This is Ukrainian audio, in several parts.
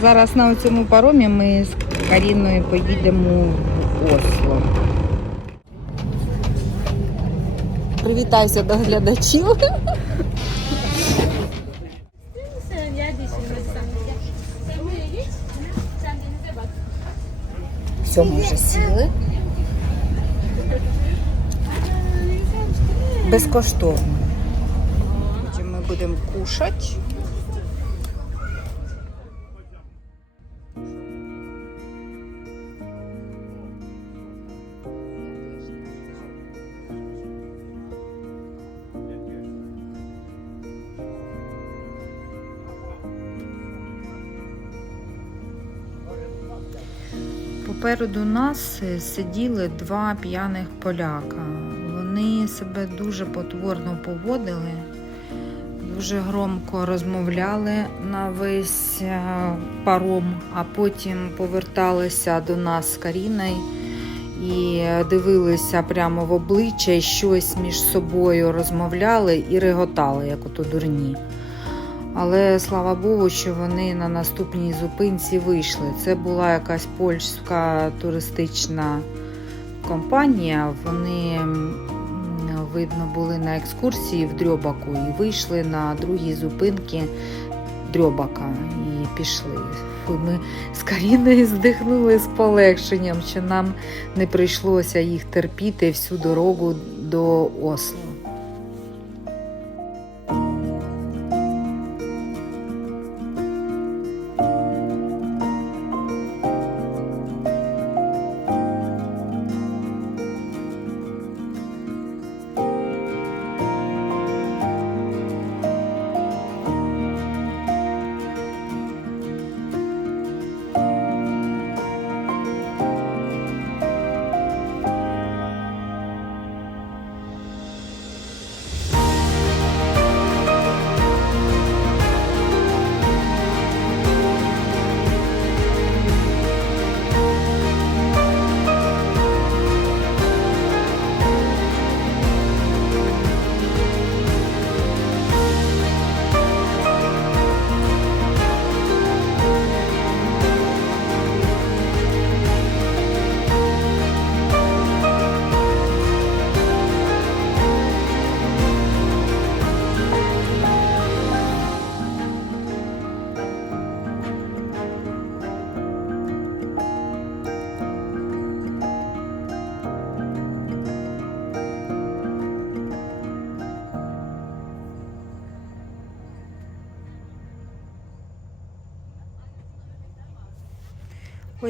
Зараз на цьому паромі ми з Каріною поїдемо в Осло. Привітайся до глядачів. Все, ми вже сіли. Безкоштовно. Ми будемо кушати. Попереду нас е, сиділи два п'яних поляка. Вони себе дуже потворно поводили, дуже громко розмовляли на весь е, паром, а потім поверталися до нас з Каріною і дивилися прямо в обличчя, і щось між собою розмовляли і реготали, як ото дурні. Але слава Богу, що вони на наступній зупинці вийшли. Це була якась польська туристична компанія. Вони видно були на екскурсії в Дрьобаку і вийшли на другій зупинці Дрьобака і пішли. Ми з Каріною здихнули з полегшенням, що нам не прийшлося їх терпіти всю дорогу до Осло.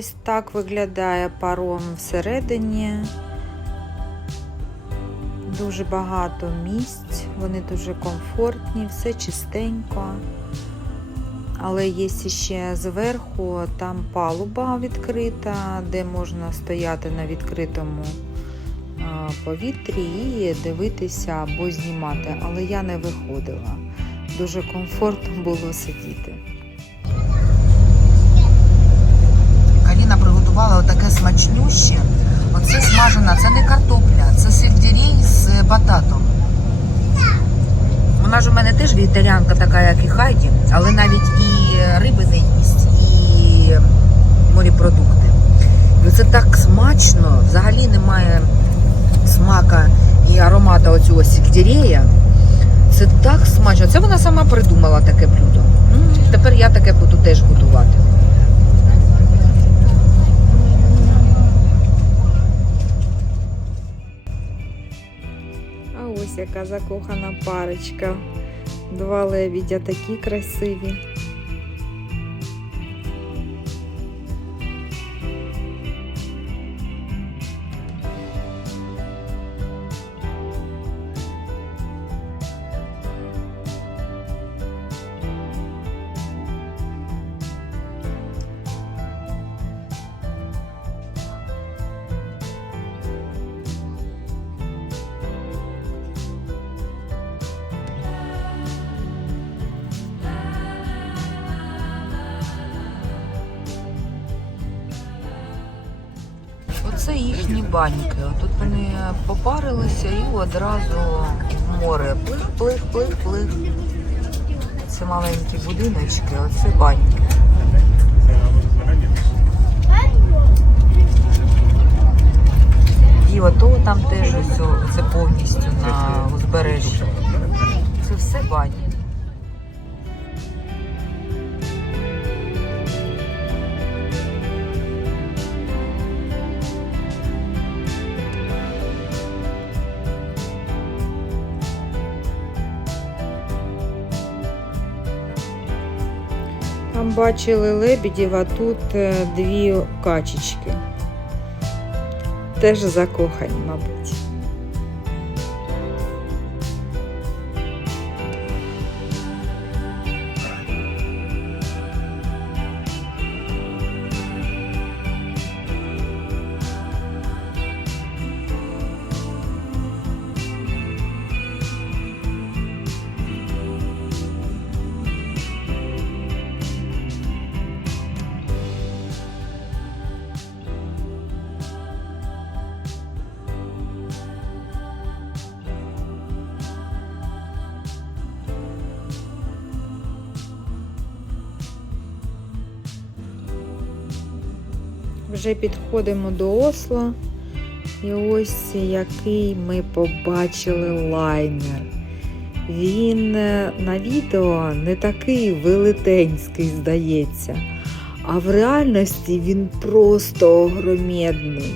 Ось так виглядає паром всередині. Дуже багато місць, вони дуже комфортні, все чистенько. Але є ще зверху там палуба відкрита, де можна стояти на відкритому повітрі і дивитися або знімати. Але я не виходила. Дуже комфортно було сидіти. Смачнюще. Оце смажена, це не картопля, це сельдерей з бататом. Вона ж у мене теж вегетаріанка така, як і Хайді, але навіть і риби не їсть, і морепродукти. І це так смачно, взагалі немає смака і аромата оцього сельдерея. Це так смачно. Це вона сама придумала таке блюдо. Тепер я таке буду теж готувати. Ось яка закохана парочка. Два лебідя такі красиві. Баньки. Тут вони попарилися і одразу в море. Плих, плих, плих, плих. Оце маленькі будиночки, оце баньки. І ото там теж ось це повністю на узбережжі. Це все бані. Там бачили лебідів, а тут е, дві качечки. Теж закохані, мабуть. Вже підходимо до Осло. І ось який ми побачили лайнер. Він е, на відео не такий велетенський, здається, а в реальності він просто огромедний.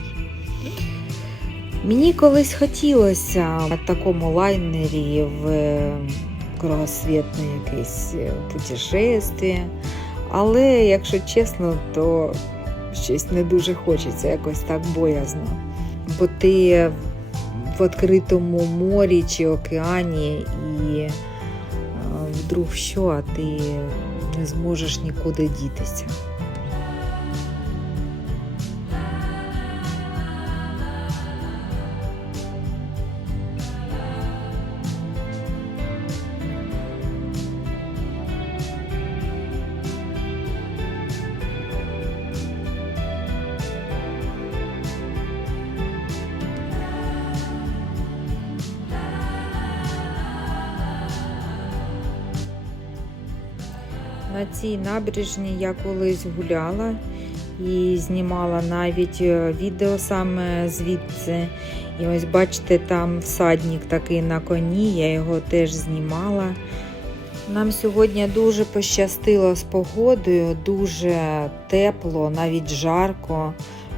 Мені колись хотілося на такому лайнері в е, кругосвітне якесь е, путешествие. Але, якщо чесно, то щось не дуже хочеться, якось так боязно. Бо ти в відкритому морі чи океані, і е, вдруг що, а ти не зможеш нікуди дітися. На цій набережні я колись гуляла і знімала навіть е, відео саме звідси. І ось бачите, там всадник такий на коні, я його теж знімала. Нам сьогодні дуже пощастило з погодою, дуже тепло, навіть жарко,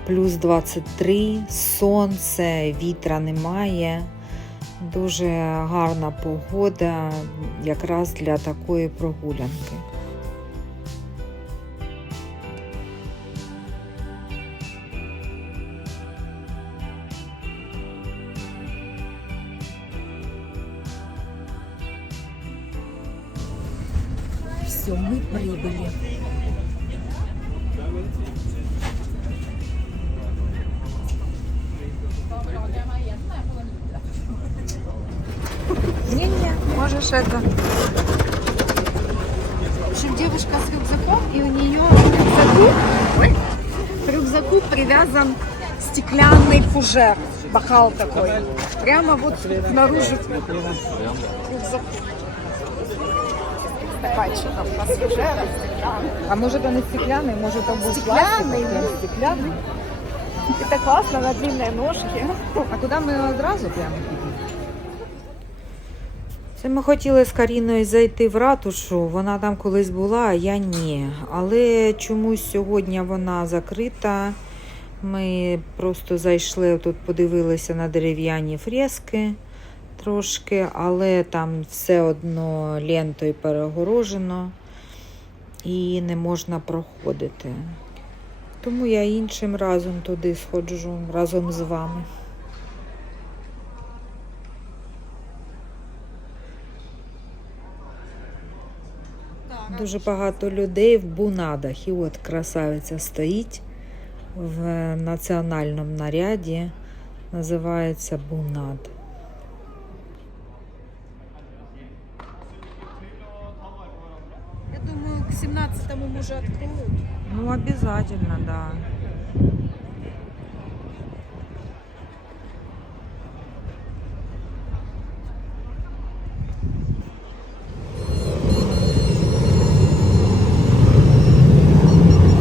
плюс 23, сонце, вітра немає. Дуже гарна погода якраз для такої прогулянки. Все, мы прибыли. Не-не, можешь это. В общем, девушка с рюкзаком, и у нее рюкзаку, ой, к рюкзаку привязан стеклянный фужер, бокал такой. Прямо вот снаружи рюкзака. Стаканчиков у нас фужера стеклянный. А может он и стеклянный, может он был Стеклянный, пластиковый? стеклянный. Это классно, на длинные ножки. А куди ми одразу прямо підемо? Це ми хотіли з Каріною зайти в ратушу. Вона там колись була, а я ні. Але чомусь сьогодні вона закрита. Ми просто зайшли тут, подивилися на дерев'яні фрески трошки, але там все одно лентою перегорожено і не можна проходити. Тому я іншим разом туди сходжу разом з вами. Дуже багато людей в бунадах. І от красавиця стоїть в національному наряді. Називається бунад. Я думаю, к 17-му уже откроют. Ну, обязательно, да.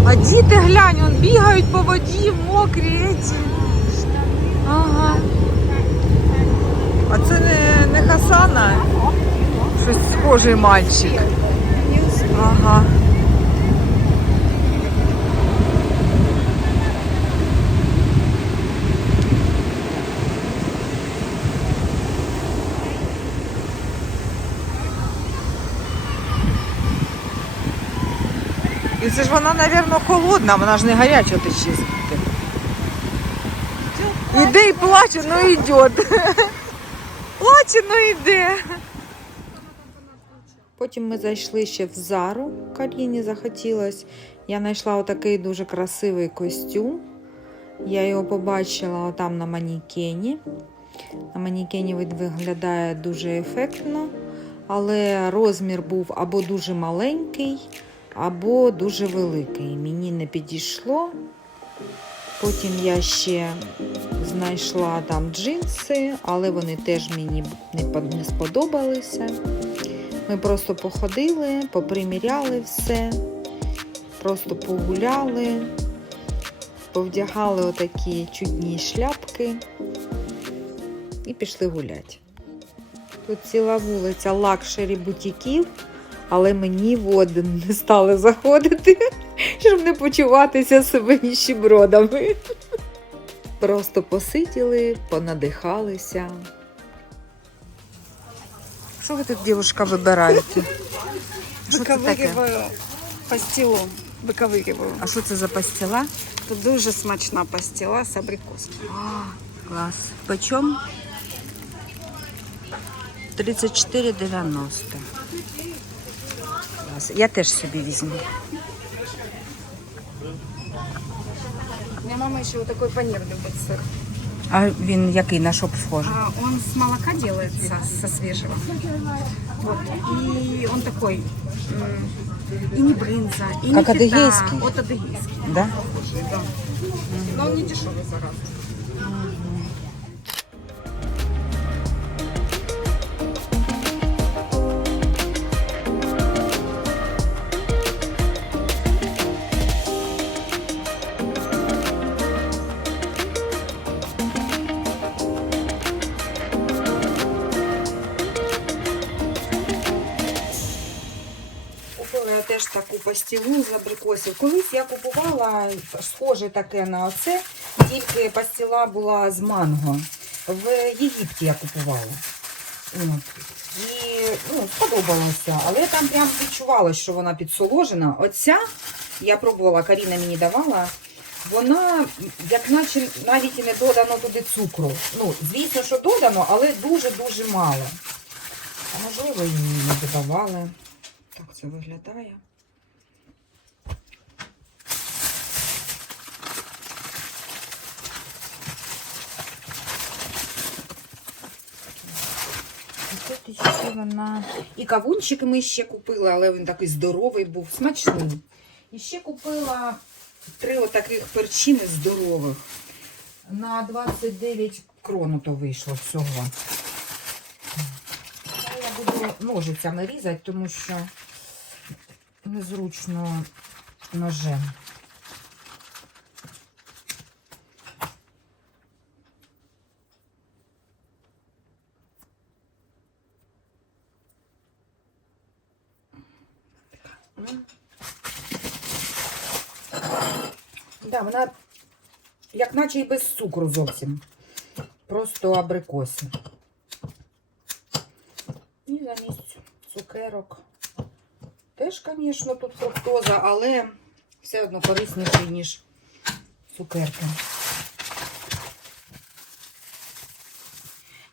А діти глянь, он бігають по воді, мокрі ці. Ага. А це не, не Хасана? Щось схожий мальчик. Ага. І це ж вона, мабуть, холодна, вона ж не гаряча тече звідти. Іде і плаче, ну йде. Плаче, ну йде. Потім ми зайшли ще в Зару, Каріні захотілось. Я знайшла отакий дуже красивий костюм. Я його побачила там на манікені. На манікені він виглядає дуже ефектно, але розмір був або дуже маленький, або дуже великий. Мені не підійшло. Потім я ще знайшла там джинси, але вони теж мені не не сподобалися. Ми просто походили, поприміряли все, просто погуляли, повдягали отакі чудні шляпки і пішли гуляти. Тут ціла вулиця лакшері бутіків, але мені в один не стали заходити, щоб не почуватися себе ніщебродами. Просто посиділи, понадихалися. Що ви тут, дівчинка, вибираєте? Що це таке? Виковирюваю пастилу. Виковирюваю. А що це за пастила? Тут дуже смачна пастила з абрикоски. Клас. Почем? 34,90. Клас. Я теж собі візьму. У меня мама еще вот такой панир любит сыр. А він який на що схожий? А, он с молока делается, со свежего. Вот. И он такой, м, и не брынза, и Как не фета. адыгейский? Вот адыгейский. Да? Да. Но он не дешевый, зараза. Пастилу з абрикосів. Колись я купувала схоже таке на оце, тільки пастила була з манго. В Єгипті я купувала. От. І ну, сподобалося, але я там прям відчувала, що вона підсоложена. Оця я пробувала, Каріна мені давала. Вона, як наче навіть і не додано туди цукру. Ну, звісно, що додано, але дуже-дуже мало. А можливо, і не додавали. Так це виглядає. І тут ще вона. І кавунчик ми ще купили, але він такий здоровий був, смачний. І ще купила три отаких перчини здорових. На 29 крон то вийшло всього. Я буду ножицями різати, тому що незручно ножем. Да, вона як наче і без цукру зовсім. Просто абрикоси. І замість цукерок. Теж, звісно, тут фруктоза, але все одно корисніше, ніж цукерки.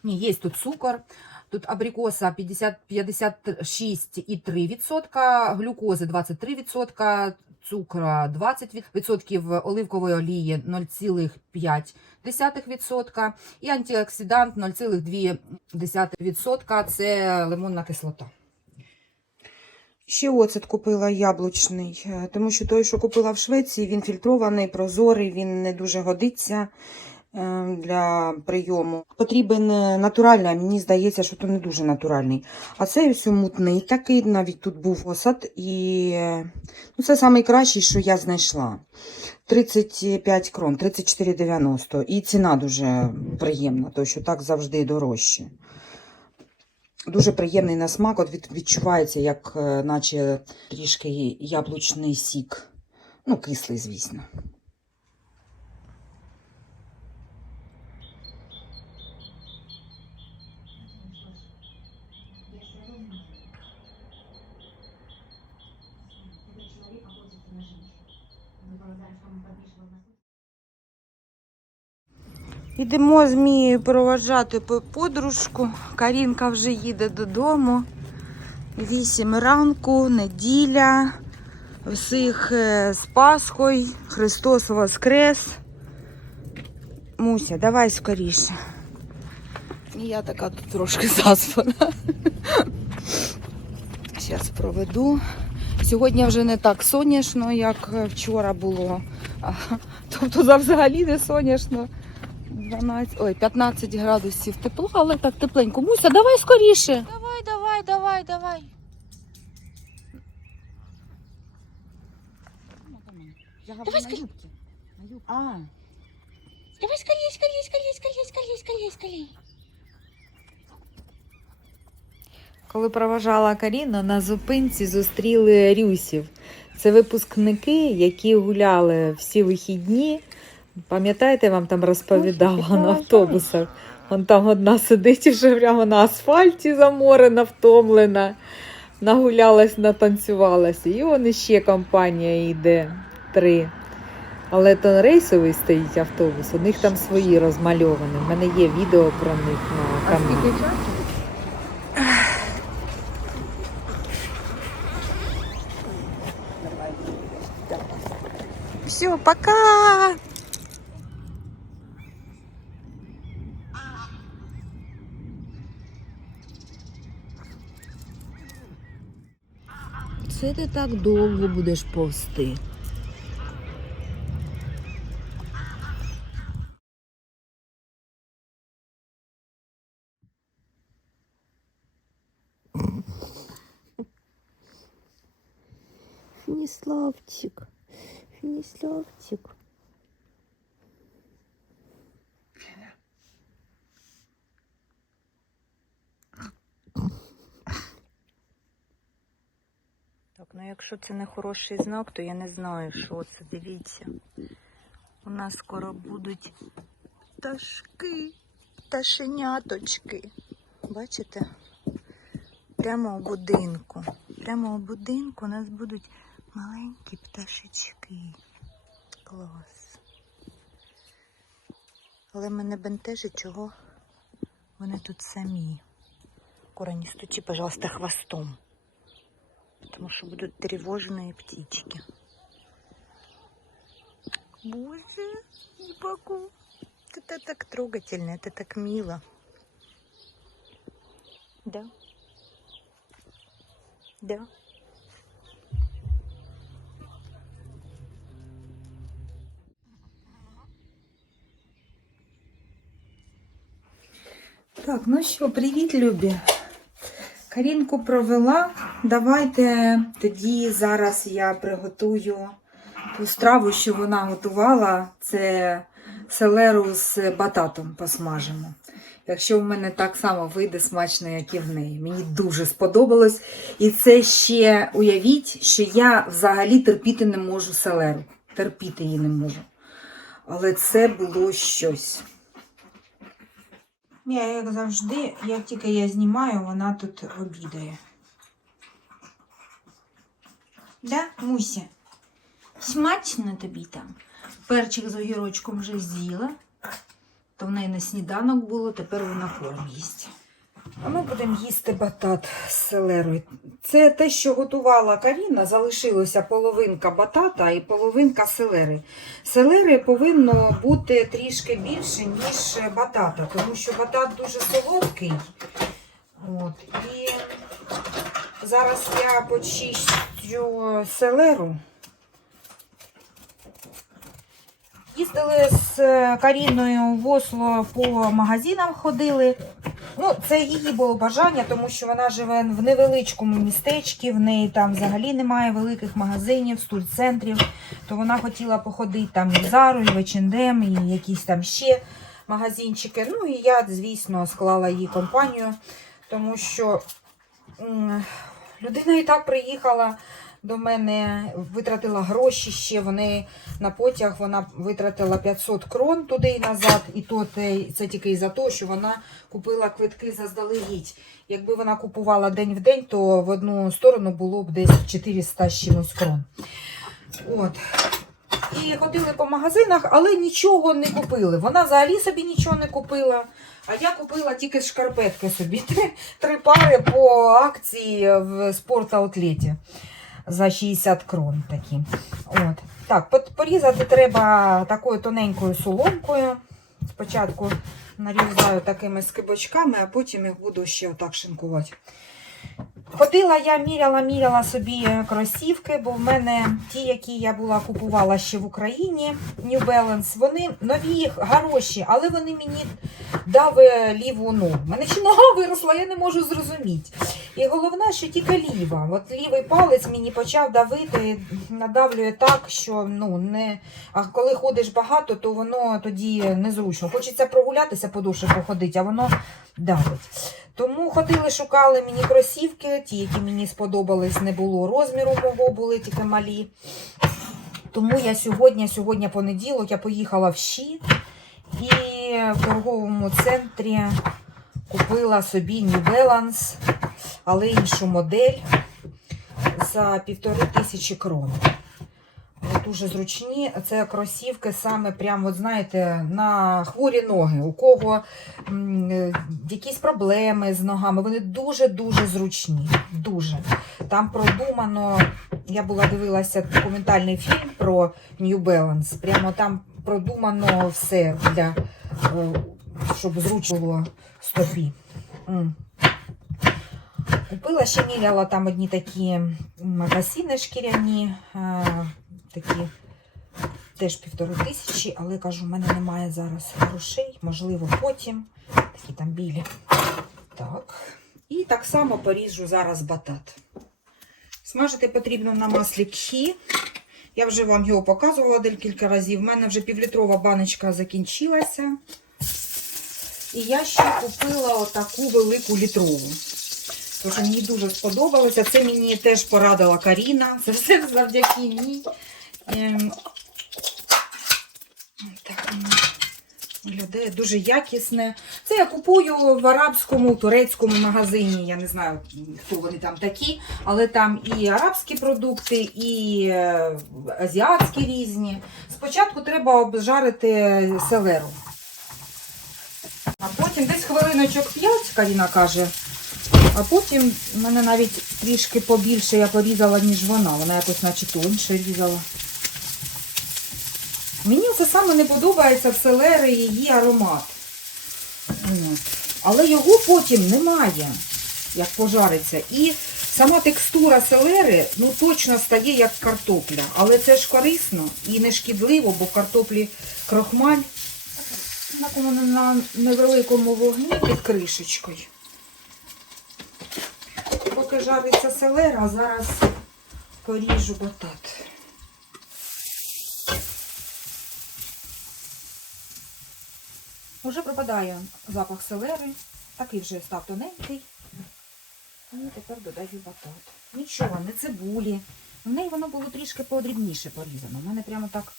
Ні, є тут цукор. Тут абрикоса 56,3%, глюкози 23%, цукра 20%, оливкової олії 0,5% і антиоксидант 0,2% це лимонна кислота. Ще оцет купила яблучний, е, тому що той, що купила в Швеції, він фільтрований, прозорий, він не дуже годиться. Е, для прийому. Потрібен е, натуральний, а мені здається, що то не дуже натуральний. А цей ось мутний такий, навіть тут був осад. І е, ну, це найкращий, що я знайшла. 35 крон, 34,90. І ціна дуже приємна, тому що так завжди дорожче. Дуже приємний на смак, от відчувається, як е, наче трішки яблучний сік. Ну, кислий, звісно. Йдемо з Мією проважати подружку. Карінка вже їде додому. Вісім ранку, неділя. Всіх е, з Пасхою. Христос Воскрес. Муся, давай скоріше. Я така тут трошки заспана. Зараз проведу. Сьогодні вже не так сонячно, як е, вчора було. Тобто взагалі не сонячно. 12, ой, 15 градусів тепло, але так тепленько. Муся, давай скоріше. Давай, давай, давай, давай. Давай скорее. А, Давай скорее, скорее, скорее, скорее, скорее, скорее, скорее. Коли проважала Каріну, на зупинці зустріли рюсів. Це випускники, які гуляли всі вихідні. Пам'ятаєте, я вам там розповідала на автобусах. Вон там одна сидить вже прямо на асфальті заморена, втомлена, нагулялась, натанцювалася. І вон іще компанія йде три. Але то рейсовий стоїть автобус, у них там свої розмальовані. У мене є відео про них на каналі. Все, пока! Це ти так довго будеш повсти. Фініславчик, Фініславчик. Якщо це не хороший знак, то я не знаю, що це. Дивіться. У нас скоро будуть пташки, пташеняточки. Бачите? Прямо у будинку. Прямо у будинку у нас будуть маленькі пташечки. Клас. Але мене бентежить, чого вони тут самі. Не стучи, пожалуйста, хвостом. Потому что будут тревожные птички. Боже, не могу. Это так трогательно, это так мило. Да. Да. Так, ну що, привіт, Любі. Карінку провела. Давайте тоді зараз я приготую ту страву, що вона готувала. Це селеру з бататом посмажимо. Якщо в мене так само вийде смачно, як і в неї. Мені дуже сподобалось. І це ще уявіть, що я взагалі терпіти не можу селеру. Терпіти її не можу. Але це було щось. Я, як завжди, як тільки я знімаю, вона тут обідає. Да, Муся? Смачно тобі там. Перчик з огірочком вже з'їла. То в неї на сніданок було, тепер вона корм їсть. А ми будемо їсти батат з селерою. Це те, що готувала Каріна, залишилося половинка батата і половинка селери. Селери повинно бути трішки більше, ніж батата, тому що батат дуже солодкий. От. І зараз я почищу селеру. Їздили з е, Каріною в Осло по магазинам ходили. Ну, це її було бажання, тому що вона живе в невеличкому містечку, в неї там взагалі немає великих магазинів, стульцентрів. То вона хотіла походити там і Зару, і в H&M, і якісь там ще магазинчики. Ну і я, звісно, склала їй компанію, тому що людина і так приїхала до мене, витратила гроші ще. Вони на потяг вона витратила 500 крон туди і назад. І то те- це тільки із-за того, що вона купила квитки заздалегідь. Якби вона купувала день в день, то в одну сторону було б десь 400 з чимось крон. От. І ходили по магазинах, але нічого не купили. Вона взагалі собі нічого не купила. А я купила тільки шкарпетки собі. Три, три пари по акції в спорт-аутлеті за 60 крон такі. От. Так, порізати треба такою тоненькою соломкою. Спочатку нарізаю такими скибочками, а потім їх буду ще отак шинкувати. Ходила я, міряла, міряла собі кросівки, бо в мене ті, які я була купувала ще в Україні, New Balance, вони нові, хороші, але вони мені дали ліву ногу. У мене ще нога виросла, я не можу зрозуміти. І головне, що тільки ліва. От лівий палець мені почав давити, надавлює так, що ну не. А коли ходиш багато, то воно тоді незручно. Хочеться прогулятися подовше походити, а воно давить. Тому ходили, шукали мені кросівки, ті, які мені сподобались, не було розміру мого, були тільки малі. Тому я сьогодні, сьогодні понеділок, я поїхала в Щі і в торговому центрі купила собі New Balance, але іншу модель за півтори тисячі крон. Дуже зручні. Це кросівки саме прямо, от знаєте, на хворі ноги. У кого е, якісь проблеми з ногами. Вони дуже-дуже зручні. Дуже. Там продумано. Я була дивилася документальний фільм про New Balance. Прямо там продумано все для е, щоб зручно було стопі. Купила ще міряла там одні такі магазини шкіряні, е, такі теж півтори тисячі, але кажу, в мене немає зараз грошей, можливо, потім. Такі там білі. Так. І так само поріжу зараз батат. Смажити потрібно на маслі кхі. Я вже вам його показувала декілька разів. У мене вже півлітрова баночка закінчилася. І я ще купила отаку велику літрову. Тож мені дуже сподобалося. Це мені теж порадила Каріна. Це все завдяки ній. Ем, Так виглядає дуже якісне. Це я купую в арабському, турецькому магазині. Я не знаю, хто вони там такі, але там і арабські продукти, і е, азіатські різні. Спочатку треба обжарити селеру. А потім десь хвилиночок 5, Каріна каже. А потім в мене навіть трішки побільше я порізала, ніж вона. Вона якось наче тоньше різала. Мені це саме не подобається в селери її аромат. Але його потім немає, як пожариться. І сама текстура селери ну, точно стає як картопля. Але це ж корисно і не шкідливо, бо картоплі крохмаль. На невеликому вогні під кришечкою. Поки жариться селера, зараз поріжу батат. Уже пропадає запах селери, такий вже став тоненький. І тепер додаю батат. Нічого, не цибулі. В неї воно було трішки подрібніше порізано. У мене прямо так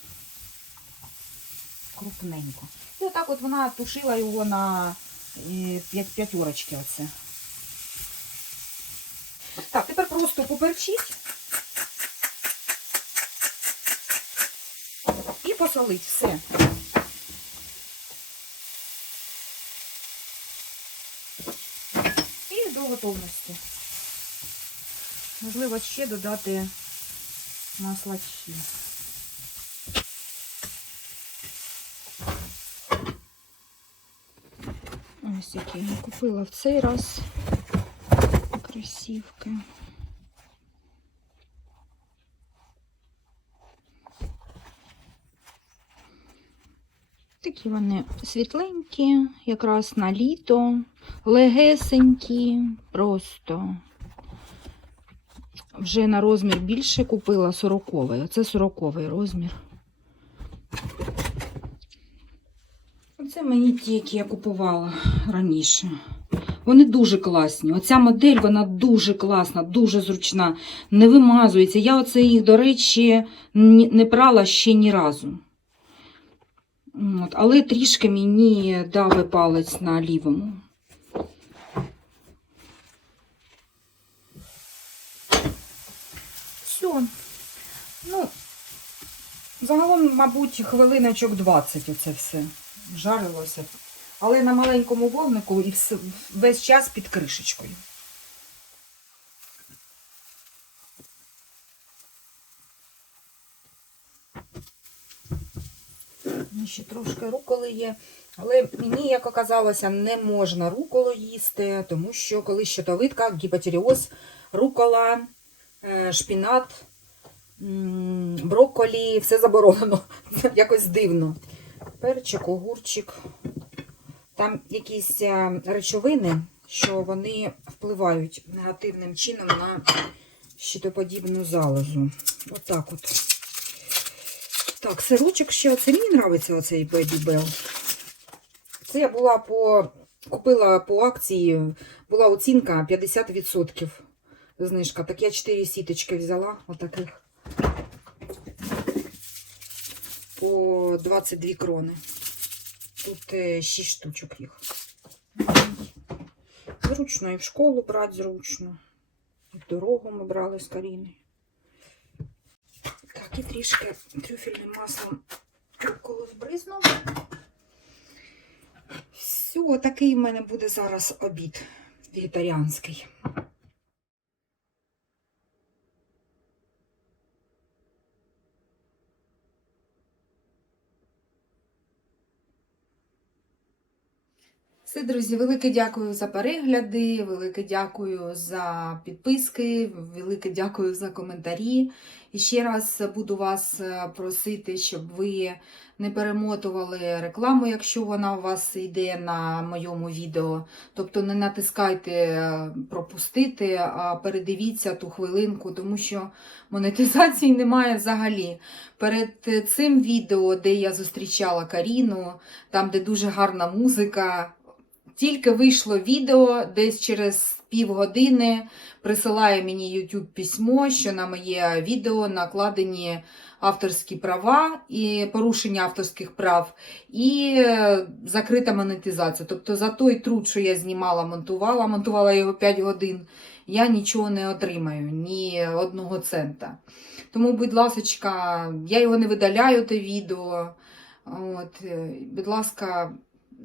крупненько. І отак от вона тушила його на е, п'ятерочки оце. Так, тепер просто поперчіть. І посолить все. І до готовності. Можливо, ще додати масла чи. Ось які я купила в цей раз кросівки. Такі вони світленькі, якраз на літо, легесенькі, просто. Вже на розмір більше купила 40-й. Оце 40-й розмір. Оце мені ті, які я купувала раніше. Вони дуже класні. Оця модель, вона дуже класна, дуже зручна, не вимазується. Я оце їх, до речі, не прала ще ні разу. От, але трішки мені дави палець на лівому. Все. Ну, загалом, мабуть, хвилиночок 20 оце все жарилося. Але на маленькому вогнику і весь час під кришечкою. Ще трошки руколи є. Але мені, як оказалося, не можна руколу їсти, тому що коли щитовидка, гіпотіріоз, рукола, е, шпінат, брокколі, все заборонено. Якось дивно. Перчик, огурчик. Там якісь е, речовини, що вони впливають негативним чином на щитоподібну залозу. Отак от. Так, сирочок ще. Оце мені подобається оцей Baby Bell. Це я була по. Купила по акції, була оцінка 50% знижка. Так я 4 сіточки взяла, отаких. По 22 крони. Тут 6 штучок їх. Зручно і в школу брати зручно. І в дорогу ми брали з Каріною. І трішки трюфельним маслом коло збризнув. Все, такий в мене буде зараз обід вегетаріанський. Все, друзі, велике дякую за перегляди, велике дякую за підписки, велике дякую за коментарі. І ще раз буду вас е, просити, щоб ви не перемотували рекламу, якщо вона у вас йде на моєму відео. Тобто не натискайте е, пропустити, а передивіться ту хвилинку, тому що монетизації немає взагалі. Перед цим відео, де я зустрічала Каріну, там, де дуже гарна музика. Тільки вийшло відео, десь через півгодини присилає мені YouTube письмо, що на моє відео накладені авторські права і порушення авторських прав, і е, закрита монетизація. Тобто за той труд, що я знімала, монтувала, монтувала його 5 годин, я нічого не отримаю, ні одного цента. Тому, будь ласка, я його не видаляю, те відео. От, е, будь ласка,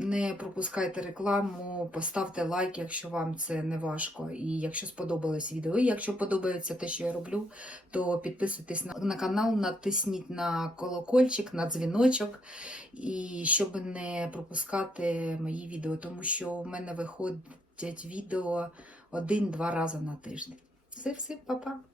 не пропускайте рекламу, поставте лайк, якщо вам це не важко. І якщо сподобалось відео, і якщо подобається те, що я роблю, то підписуйтесь на, на канал, натисніть на колокольчик, на дзвіночок, і щоб не пропускати мої відео, тому що в мене виходять відео один-два рази на тиждень. Все, все, па-па!